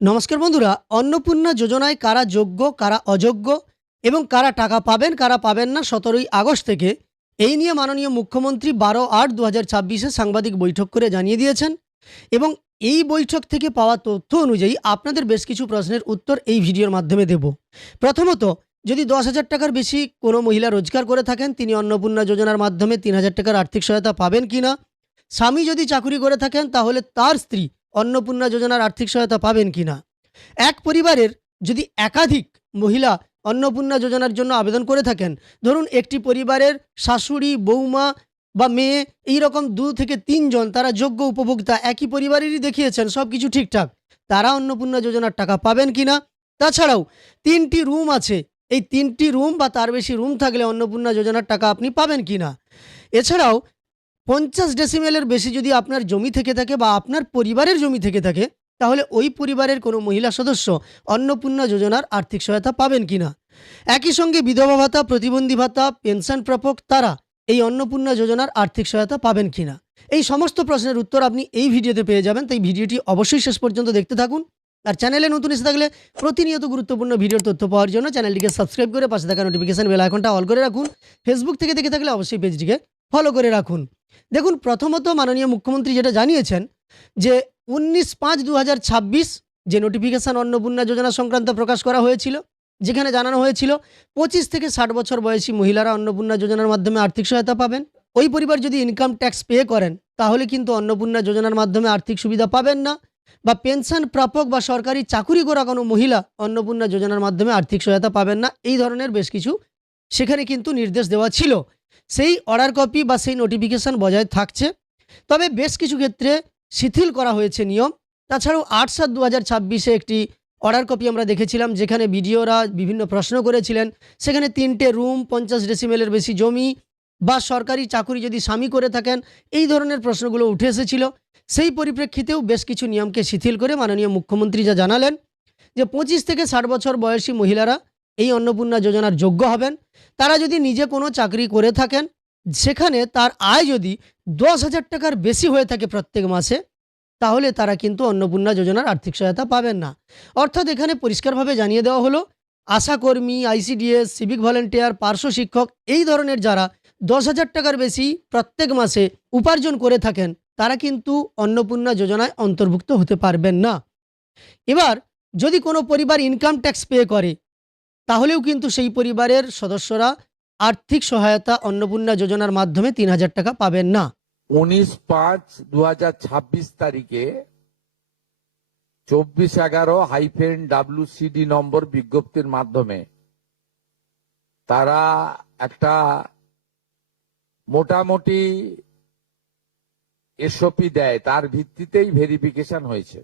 নমস্কার বন্ধুরা, অন্নপূর্ণা যোজনায় কারা যোগ্য, কারা অযোগ্য এবং কারা টাকা পাবেন, কারা পাবেন না 17ই আগস্ট থেকে এই নিয়ে মাননীয় মুখ্যমন্ত্রী 12/8/2026 সাংবাদিক বৈঠক করে জানিয়ে দিয়েছেন। এবং এই বৈঠক থেকে পাওয়া তথ্য অনুযায়ী আপনাদের বেশ কিছু প্রশ্নের উত্তর এই ভিডিওর মাধ্যমে দেব। প্রথমত, যদি 10,000 টাকার বেশি কোনো মহিলা রোজগার করে থাকেন, তিনি অন্নপূর্ণা যোজনার মাধ্যমে 3,000 টাকার আর্থিক সহায়তা পাবেন কিনা। স্বামী যদি চাকুরি করে থাকেন, তাহলে তার স্ত্রী অন্নপূর্ণা যোজনার আর্থিক সহায়তা পাবেন কিনা। এক পরিবারের যদি একাধিক মহিলা অন্নপূর্ণা যোজনার জন্য আবেদন করে থাকেন, ধরুন একটি পরিবারের শাশুড়ি, বৌমা বা মেয়ে, এই রকম 2 থেকে 3 জন তারা যোগ্য উপভোক্তা একই পরিবারেরই দেখিয়েছেন, সব কিছু ঠিকঠাক, তারা অন্নপূর্ণা যোজনার টাকা পাবেন কিনা। তাছাড়াও 3টি রুম আছে, এই 3টি রুম বা তার বেশি রুম থাকলে অন্নপূর্ণা যোজনার টাকা আপনি পাবেন কিনা। এছাড়াও 50 ডেসিমেলের বেশি যদি আপনার জমি থেকে থাকে বা আপনার পরিবারের জমি থেকে থাকে, তাহলে ওই পরিবারের কোনো মহিলা সদস্য অন্নপূর্ণা যোজনার আর্থিক সহায়তা পাবেন কিনা। একই সঙ্গে বিধবা ভাতা, প্রতিবন্ধী ভাতা, পেনশন প্রাপক তারা এই অন্নপূর্ণা যোজনার আর্থিক সহায়তা পাবেন কিনা। এই সমস্ত প্রশ্নের উত্তর আপনি এই ভিডিওতে পেয়ে যাবেন, তাই ভিডিওটি অবশ্যই শেষ পর্যন্ত দেখতে থাকুন। আর চ্যানেলে নতুন এসে থাকলে প্রতিনিয়ত গুরুত্বপূর্ণ ভিডিওর তথ্য পাওয়ার জন্য চ্যানেলটিকে সাবস্ক্রাইব করে পাশে থাকা নোটিফিকেশন বেল আইকনটা অল করে রাখুন। ফেসবুক থেকে দেখে থাকলে অবশ্যই পেজটিকে ফলো করে রাখুন। দেখুন, প্রথমত মাননীয় মুখ্যমন্ত্রী যেটা জানিয়েছেন যে 19/5/2026 যে নোটিফিকেশন অন্নপূর্ণা যোজনা সংক্রান্ত প্রকাশ করা হয়েছিল, যেখানে জানানো হয়েছিল 25 থেকে 60 বছর বয়সী মহিলারা অন্নপূর্ণা যোজনার মাধ্যমে আর্থিক সহায়তা পাবেন। ওই পরিবার যদি ইনকাম ট্যাক্স পে করেন, তাহলে কিন্তু অন্নপূর্ণা যোজনার মাধ্যমে আর্থিক সুবিধা পাবেন না। বা পেনশন প্রাপক বা সরকারি চাকুরি করা কোনো মহিলা অন্নপূর্ণা যোজনার মাধ্যমে আর্থিক সহায়তা পাবেন না। এই ধরনের বেশ কিছু সেখানে কিন্তু নির্দেশ দেওয়া ছিল। সেই অর্ডার কপি বা সেই নোটিফিকেশন বজায় থাকছে, তবে বেশ কিছু ক্ষেত্রে শিথিল করা হয়েছে নিয়ম। তাছাড়াও 8/7/2026 একটি অর্ডার কপি আমরা দেখেছিলাম, যেখানে বিডিওরা বিভিন্ন প্রশ্ন করেছিলেন। সেখানে 3টে রুম, 50 ডেসিমেলের বেশি জমি বা সরকারি চাকুরি যদি স্বামী করে থাকেন, এই ধরনের প্রশ্নগুলো উঠে এসেছিল। সেই পরিপ্রেক্ষিতেও বেশ কিছু নিয়মকে শিথিল করে মাননীয় মুখ্যমন্ত্রী যা জানালেন যে 25 থেকে 60 বছর বয়সী মহিলারা এই অন্নপূর্ণা যোজনার যোগ্য হবেন। তারা যদি নিজে কোনো চাকরি করে থাকেন, সেখানে তার আয় যদি 10,000 টাকার বেশি হয়ে থাকে প্রত্যেক মাসে, তাহলে তারা কিন্তু অন্নপূর্ণা যোজনার আর্থিক সহায়তা পাবেন না। অর্থাৎ এখানে পরিষ্কারভাবে জানিয়ে দেওয়া হলো, আশাকর্মী, আইসিডিএস, সিভিক ভলেন্টিয়ার, পার্শ্ব শিক্ষক, এই ধরনের যারা 10,000 টাকার বেশি প্রত্যেক মাসে উপার্জন করে থাকেন, তারা কিন্তু অন্নপূর্ণা যোজনায় অন্তর্ভুক্ত হতে পারবেন না। এবার যদি কোনো পরিবার ইনকাম ট্যাক্স পে করে, তাহলেও কিন্তু সেই পরিবারের সদস্যরা আর্থিক সহায়তা অন্নপূর্ণা যোজনার মাধ্যমে 3,000 টাকা পাবেন না। 19/5/2026 তারিখে 2411-WCD নম্বর বিজ্ঞপ্তির মাধ্যমে তারা একটা মোটামুটি এসওপি দেয়, তার ভিত্তিতেই ভেরিফিকেশন হয়েছে।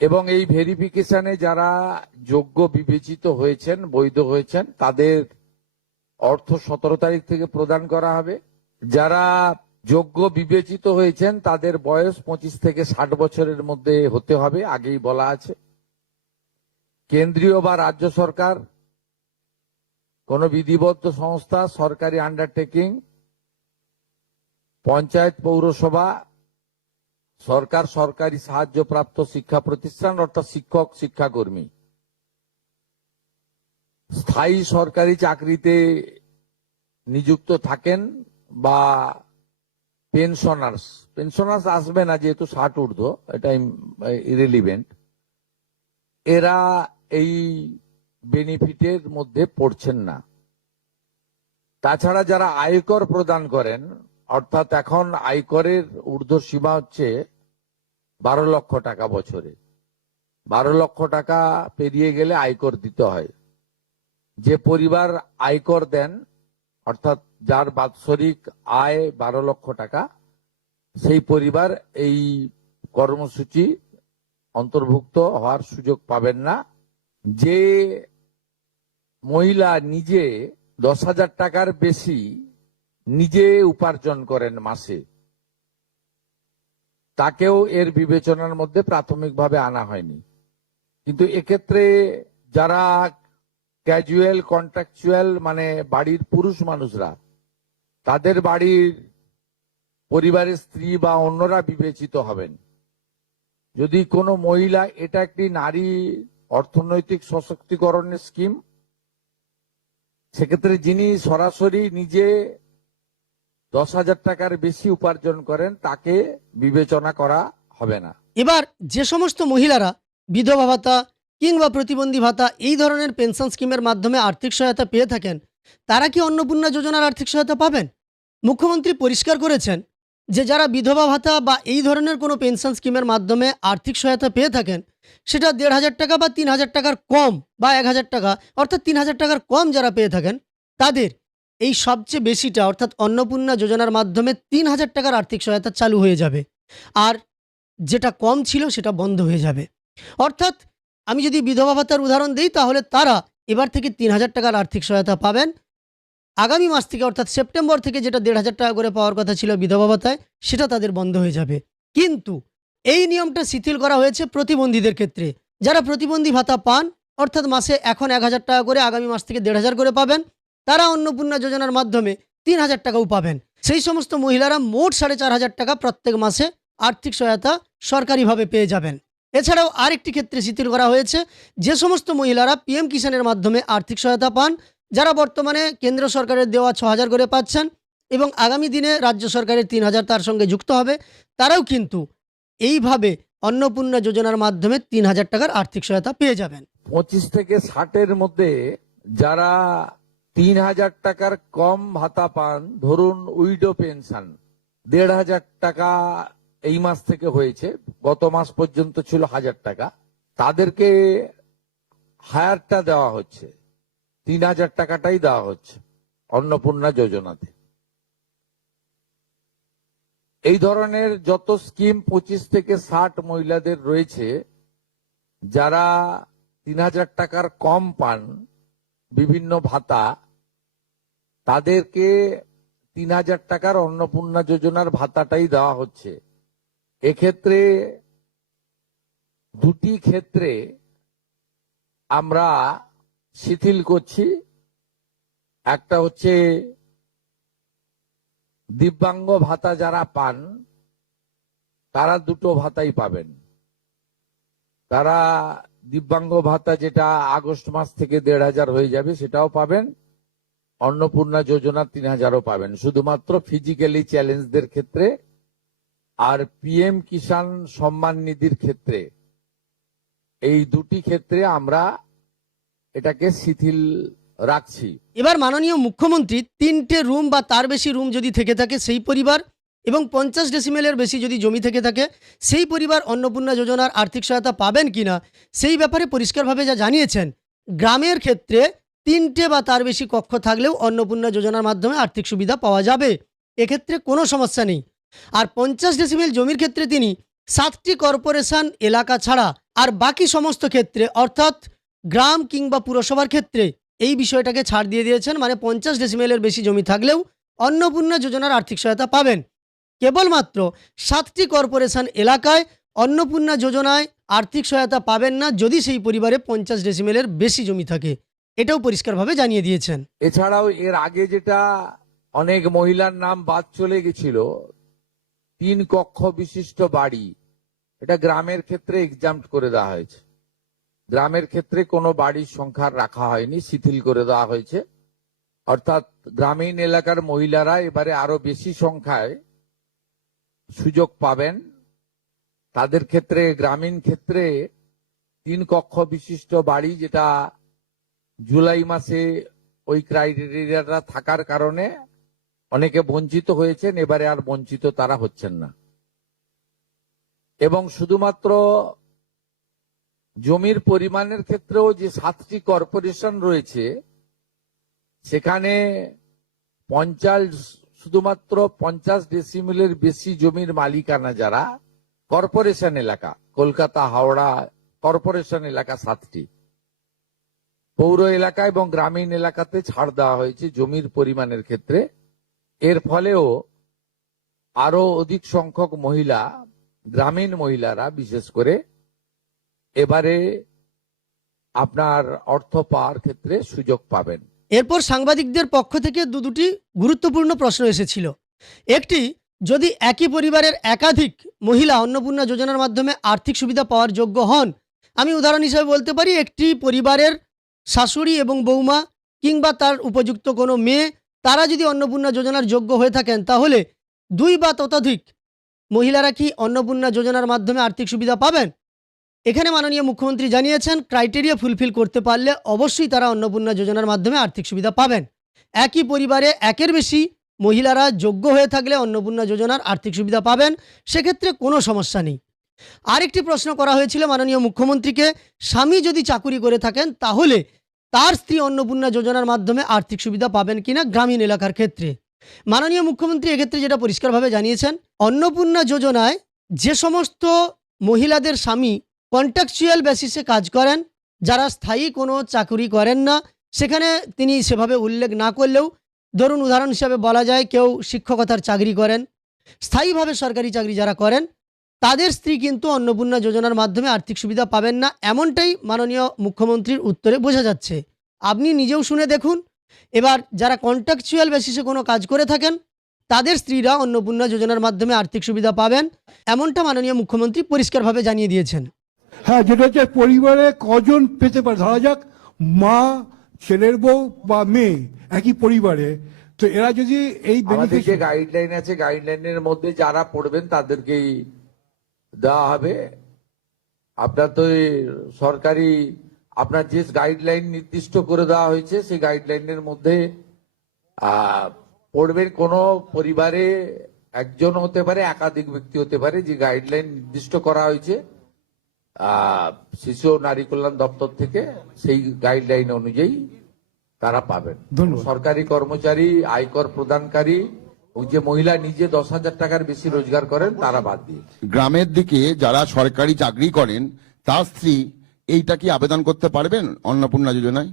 এবং এই ভেরিফিকেশনে যারা যোগ্য বিবেচিত হয়েছেন, বৈধ হয়েছেন, তাদের অর্থ 17 তারিখ থেকে প্রদান করা হবে। যারা যোগ্য বিবেচিত হয়েছেন তাদের বয়স 25 থেকে 60 বছরের মধ্যে হতে হবে, আগেই বলা আছে। কেন্দ্রীয় বা রাজ্য সরকার, কোন বিধিবদ্ধ সংস্থা, সরকারি আন্ডারটেকিং, পঞ্চায়েত, পৌরসভা, সরকার, সরকারি সাহায্যপ্রাপ্ত শিক্ষা প্রতিষ্ঠান অর্থাৎ শিক্ষক, শিক্ষাকর্মী, স্থায়ী সরকারি চাকরিতে নিযুক্ত থাকেন বা পেনশনার্স আসবে না যেহেতু 60 ঊর্ধ্ব, এটা ইরেলিভেন্ট, এরা এই বেনিফিটের মধ্যে পড়ছেন না। তাছাড়া যারা আয়কর প্রদান করেন, অর্থাৎ এখন আয়করের ঊর্ধ্ব সীমা হচ্ছে 12 লক্ষ টাকা বছরে। 12 লক্ষ টাকা পেরিয়ে গেলে আয়কর দিতে হয়। যে পরিবার আয়কর দেন, অর্থাৎ যার বাৎসরিক আয় 12 লক্ষ টাকা, সেই পরিবার এই কর্মসূচি অন্তর্ভুক্ত হওয়ার সুযোগ পাবেন না। যে মহিলা নিজে 10,000 টাকার বেশি নিজে উপার্জন করেন মাসে, তাকেও এর বিবেচনার মধ্যে প্রাথমিকভাবে আনা হয়নি। কিন্তু এক্ষেত্রে যারা ক্যাজুয়াল, কন্ট্রাকচুয়াল, মানে বাড়ির পুরুষ মানুষরা, তাদের বাড়ির পরিবারের স্ত্রী বা অন্যরা বিবেচিত হবেন। যদি কোনো মহিলা, এটা একটি নারী অর্থনৈতিক সশক্তিকরণের স্কিম, সেক্ষেত্রে যিনি সরাসরি নিজে 10,000 টাকার বেশি উপার্জন করেন তাকে বিবেচনা করা হবে না। এবার যে সমস্ত মহিলারা বিধবা ভাতা কিংবা প্রতিবন্ধী ভাতা এই ধরনের পেনশন স্কিমের মাধ্যমে আর্থিক সহায়তা পেয়ে থাকেন, তারা কি অন্নপূর্ণা যোজনার আর্থিক সহায়তা পাবেন? মুখ্যমন্ত্রী পরিষ্কার করেছেন যে যারা বিধবা ভাতা বা এই ধরনের কোনো পেনশন স্কিমের মাধ্যমে আর্থিক সহায়তা পেয়ে থাকেন, সেটা 1,500 টাকা বা 3,000 টাকার কম বা 1,000 টাকা, অর্থাৎ 3,000 টাকার কম যারা পেয়ে থাকেন, তাদের এই সবচেয়ে বেশিটা অর্থাৎ অন্নপূর্ণা যোজনার মাধ্যমে 3,000 টাকার আর্থিক সহায়তা চালু হয়ে যাবে, আর যেটা কম ছিল সেটা বন্ধ হয়ে যাবে। অর্থাৎ আমি যদি বিধবা ভাতার উদাহরণ দিই, তাহলে তারা এবার থেকে 3,000 টাকার আর্থিক সহায়তা পাবেন। আগামী মাস থেকে অর্থাৎ সেপ্টেম্বর থেকে যেটা 1,500 টাকা করে পাওয়ার কথা ছিল বিধবা ভাতায়, সেটা তাদের বন্ধ হয়ে যাবে। কিন্তু এই নিয়মটা শিথিল করা হয়েছে প্রতিবন্ধীদের ক্ষেত্রে। যারা প্রতিবন্ধী ভাতা পান, অর্থাৎ মাসে এখন 1,000 টাকা করে, আগামী মাস থেকে 1,500 করে পাবেন, তারা অন্নপূর্ণা যোজনার মাধ্যমে 3,000 টাকাও পাবেন। সেই সমস্ত মহিলারা মোট 4,500 টাকা প্রত্যেক মাসে আর্থিক সহায়তা সরকারিভাবে পেয়ে যাবেন। এছাড়াও আরেকটি ক্ষেত্রে শিথিল করা হয়েছে, যে সমস্ত মহিলারা পিএম কিষাণের মাধ্যমে আর্থিক সহায়তা পান, যারা বর্তমানে কেন্দ্র সরকারের দেওয়া 6,000 করে পাচ্ছেন এবং আগামী দিনে রাজ্য সরকারের 3,000 তার সঙ্গে যুক্ত হবে, তারাও কিন্তু এইভাবে অন্নপূর্ণা যোজনার মাধ্যমে 3,000 টাকার আর্থিক সহায়তা পেয়ে যাবেন। 25 থেকে 60-এর মধ্যে যারা 3,000 টাকার কম ভাতা পান, ধরুন উইডো পেনশন 1,500 টাকা এই মাস থেকে হয়েছে, গত মাস পর্যন্ত ছিল 1,000 টাকা, তাদেরকে হায়ারটা দেওয়া হচ্ছে, 3,000 টাকাটাই দেওয়া হচ্ছে অন্নপূর্ণা যোজনাতে। এই ধরনের যত স্কিম 25 থেকে 60 মহিলাদের রয়েছে, যারা 3,000 টাকার কম পান বিভিন্ন ভাতা, তাদেরকে 3,000 টাকার অন্নপূর্ণা যোজনার ভাতাটাই দেওয়া হচ্ছে। এক্ষেত্রে দুটি ক্ষেত্রে আমরা শিথিল করছি। একটা হচ্ছে দিব্যাঙ্গ ভাতা যারা পান, তারা দুটো ভাতাই পাবেন। তারা দিব্যাঙ্গ ভাতা যেটা আগস্ট মাস থেকে 1,500 হয়ে যাবে সেটাও পাবেন, অন্নপূর্ণা যোজনা 3,000ও পাবেন, শুধুমাত্র ফিজিক্যালি চ্যালেঞ্জদের ক্ষেত্রে। আর পিএম কিষাণ সম্মান নিধির ক্ষেত্রে, এই দুটি ক্ষেত্রে আমরা এটাকে শিথিল রাখছি। এবার মাননীয় মুখ্যমন্ত্রী 3টে রুম বা তার বেশি রুম যদি থেকে থাকে সেই পরিবার এবং 50 ডেসিমেলের বেশি যদি জমি থেকে থাকে সেই পরিবার অন্নপূর্ণা যোজনার আর্থিক সহায়তা পাবেন কিনা সেই ব্যাপারে পরিষ্কারভাবে যা জানিয়েছেন। গ্রামের ক্ষেত্রে 3টে বা তার বেশি কক্ষ থাকলেও অন্নপূর্ণা যোজনার মাধ্যমে আর্থিক সুবিধা পাওয়া যাবে, এক্ষেত্রে কোনো সমস্যা নেই। আর 50 ডেসিমেল জমির ক্ষেত্রে তিনি 7টি কর্পোরেশন এলাকা ছাড়া আর বাকি সমস্ত ক্ষেত্রে, অর্থাৎ গ্রাম কিংবা পুরসভার ক্ষেত্রে এই বিষয়টাকে ছাড় দিয়ে দিয়েছেন। মানে 50 ডেসিমেলের বেশি জমি থাকলেও অন্নপূর্ণা যোজনার আর্থিক সহায়তা পাবেন। কেবলমাত্র 7টি কর্পোরেশন এলাকায় অন্নপূর্ণা যোজনায় আর্থিক সহায়তা পাবেন না যদি সেই পরিবারে 50 ডেসিমেলের বেশি জমি থাকে, এটাও পরিষ্কারভাবে জানিয়ে দিয়েছেন। এছাড়াও এর আগে যেটা অনেক মহিলার নাম বাদ চলে গেছিল, 3 কক্ষ বিশিষ্ট বাড়ি, এটা গ্রামের ক্ষেত্রে এক্সাম্পট করে দেওয়া হয়েছে। গ্রামের ক্ষেত্রে কোনো বাড়ির সংখ্যা রাখা হয়নি, শিথিল করে দেওয়া হয়েছে। অর্থাৎ গ্রামীণ এলাকার মহিলারা এবারে আরো বেশি সংখ্যায় সুযোগ পাবেন। তাদের ক্ষেত্রে, গ্রামীণ ক্ষেত্রে 3 কক্ষ বিশিষ্ট বাড়ি, যেটা জুলাই মাসে ওই ক্রাইটেরিয়াটা থাকার কারণে অনেকে বঞ্চিত হয়েছেন, এবারে আর বঞ্চিত তারা হচ্ছেন না। এবং শুধুমাত্র জমির পরিমাণের ক্ষেত্রেও যে 7টি কর্পোরেশন রয়েছে, সেখানে শুধুমাত্র 50 ডেসিমেলের বেশি জমির মালিকানা যারা কর্পোরেশন এলাকা, কলকাতা হাওড়া কর্পোরেশন এলাকা 7টি, পৌর এলাকা এবং গ্রামীণ এলাকাতে ছাড় দেওয়া হয়েছে জমির পরিমাণের ক্ষেত্রে। এর ফলেও আরো অধিক সংখ্যক মহিলা, গ্রামীণ মহিলারা বিশেষ করে, এবারে আপনার অর্থ পাওয়ার ক্ষেত্রে সুযোগ পাবেন। এরপর সাংবাদিকদের পক্ষ থেকে দুটি গুরুত্বপূর্ণ প্রশ্ন এসেছিল। একটি, যদি একই পরিবারের একাধিক মহিলা অন্নপূর্ণা যোজনার মাধ্যমে আর্থিক সুবিধা পাওয়ার যোগ্য হন, আমি উদাহরণ হিসেবে বলতে পারি একটি পরিবারের শাশুড়ি এবং বৌমা কিংবা তার উপযুক্ত কোনো মেয়ে, তারা যদি অন্নপূর্ণা যোজনার যোগ্য হয়ে থাকেন, তাহলে 2 বা ততোধিক মহিলারা কি অন্নপূর্ণা যোজনার মাধ্যমে আর্থিক সুবিধা পাবেন? এখানে মাননীয় মুখ্যমন্ত্রী জানিয়েছেন ক্রাইটেরিয়া ফুলফিল করতে পারলে অবশ্যই তারা অন্নপূর্ণা যোজনার মাধ্যমে আর্থিক সুবিধা পাবেন। একই পরিবারে একের বেশি মহিলারা যোগ্য হয়ে থাকলে অন্নপূর্ণা যোজনার আর্থিক সুবিধা পাবেন, সেক্ষেত্রে কোনো সমস্যা নেই। আরেকটি প্রশ্ন করা হয়েছিল মাননীয় মুখ্যমন্ত্রীকে, স্বামী যদি চাকুরি করে থাকেন তাহলে তার স্ত্রী অন্নপূর্ণা যোজনার মাধ্যমে আর্থিক সুবিধা পাবেন কিনা গ্রামীণ এলাকার ক্ষেত্রে। মাননীয় মুখ্যমন্ত্রী এক্ষেত্রে যেটা পরিষ্কারভাবে জানিয়েছেন, অন্নপূর্ণা যোজনায় যে সমস্ত মহিলাদের স্বামী কন্ট্রাকচুয়াল বেসিসে কাজ করেন, যারা স্থায়ী কোনো চাকুরি করেন না, সেখানে তিনি সেভাবে উল্লেখ না করলেও ধরুন উদাহরণ হিসাবে বলা যায় কেউ শিক্ষকতার চাকরি করেন, স্থায়ীভাবে সরকারি চাকরি যারা করেন, তাদের স্ত্রী কিন্তু অন্নপূর্ণা যোজনার মাধ্যমে আর্থিক সুবিধা পাবেন না, এমনটাই মাননীয় মুখ্যমন্ত্রীর উত্তরে বোঝা যাচ্ছে। আপনি নিজেও শুনে দেখুন। এবার যারা কন্ট্রাকচুয়াল বেসিসে কোনো কাজ করে থাকেন, তাদের স্ত্রীরা অন্নপূর্ণা যোজনার মাধ্যমে আর্থিক সুবিধা পাবেন, এমনটা মাননীয় মুখ্যমন্ত্রী পরিষ্কারভাবে জানিয়ে দিয়েছেন। হ্যাঁ, যেটা হচ্ছে পরিবারে কজন পেতে পারে, ধরা যাক মা, ছেলের বউ বা মেয়ে একই পরিবারে, তো এরা যদি এই আমাদের যে বেনিফিট গাইডলাইন আছে, গাইডলাইনের মধ্যে যারা পড়বেন তাদেরকেই দেওয়া হবে। আপনার তো এই সরকারি, আপনার যে গাইডলাইন নির্দিষ্ট করে দেওয়া হয়েছে সেই গাইডলাইনের মধ্যে পড়বেন। কোন পরিবারে একজন হতে পারে, একাধিক ব্যক্তি হতে পারে, যে গাইডলাইন নির্দিষ্ট করা হয়েছে শিশু ও নারী কল্যাণ দপ্তর থেকে, সেই গাইডলাইন অনুযায়ী তারা পাবেন। ধন্যবাদ। সরকারি কর্মচারী, আয়কর প্রদানকারী ও যে মহিলা নিজে 10,000 টাকার বেশি রোজগার করেন তারা বাদ দিয়ে। গ্রামের দিকে যারা সরকারি চাকরি করেন তার স্ত্রী এইটা কি আবেদন করতে পারবেন অন্নপূর্ণা যোজনায়?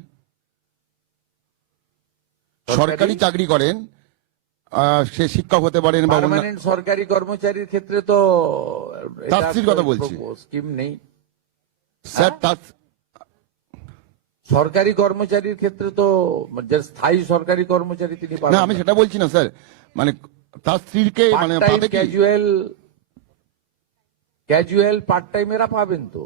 সরকারি চাকরি করেন, সে শিক্ষক হতে পারেন বা অন্য- পার্মানেন্ট সরকারি কর্মচারীর ক্ষেত্রে তো তার স্ত্রীর কথা বলছি। স্কিম নেই। স্যার তার সরকারি কর্মচারীর ক্ষেত্রে তো যে স্থায়ী সরকারি কর্মচারী তিনি না, পাবেন আমি সেটা বলছি না স্যার, মানে তার স্ত্রীকে মানে পাবে কি? ক্যাজুয়াল পার্ট টাইম এরা পাবেন তো।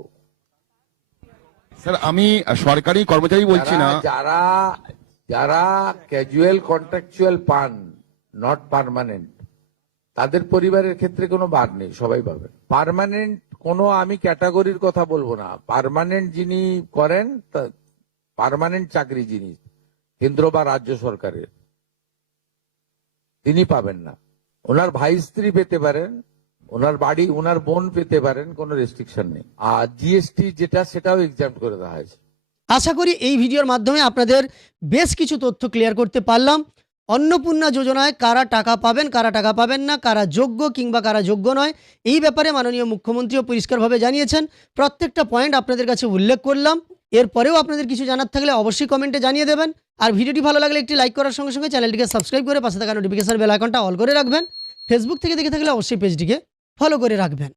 স্যার আমি সরকারি কর্মচারী বলছি না, যারা যারা ক্যাজুয়াল কন্ট্রাকচুয়াল পান, নট পার্মানেন্ট, তাদের পরিবারের ক্ষেত্রে কোনো বাদ নেই, সবাই পাবেন। পার্মানেন্ট কোনো আমি ক্যাটাগরির কথা বলবো না, পার্মানেন্ট যিনি করেন, পার্মানেন্ট চাকরি যিনি কেন্দ্র বা রাজ্য সরকারের, তিনি পাবেন না। ওনার ভাই স্ত্রী পেতে পারেন, ওনার বাড়ি, ওনার বোন পেতে পারেন, কোনো রেস্ট্রিকশন নেই। আর জিএসটি যেটা, সেটাও এক্সাম করে দেওয়া হয়েছে। আশা করি এই ভিডিওর মাধ্যমে আপনাদের বেশ কিছু তথ্য ক্লিয়ার করতে পারলাম। অন্নপূর্ণা যোজনায় কারা টাকা পাবেন, কারা টাকা পাবেন না, কারা যোগ্য কিংবা কারা যোগ্য নয়, এই ব্যাপারে মাননীয় মুখ্যমন্ত্রীও পরিষ্কারভাবে জানিয়েছেন। প্রত্যেকটা পয়েন্ট আপনাদের কাছে উল্লেখ করলাম। এরপরেও আপনাদের কিছু জানার থাকলে অবশ্যই কমেন্টে জানিয়ে দেবেন। আর ভিডিওটি ভালো লাগলে একটি লাইক করার সঙ্গে সঙ্গে চ্যানেলটিকে সাবস্ক্রাইব করে পাশে থাকা নোটিফিকেশন বেল আইকনটা অল করে রাখবেন। ফেসবুক থেকে দেখে থাকলে অবশ্যই পেজটিকে ফলো করে রাখবেন।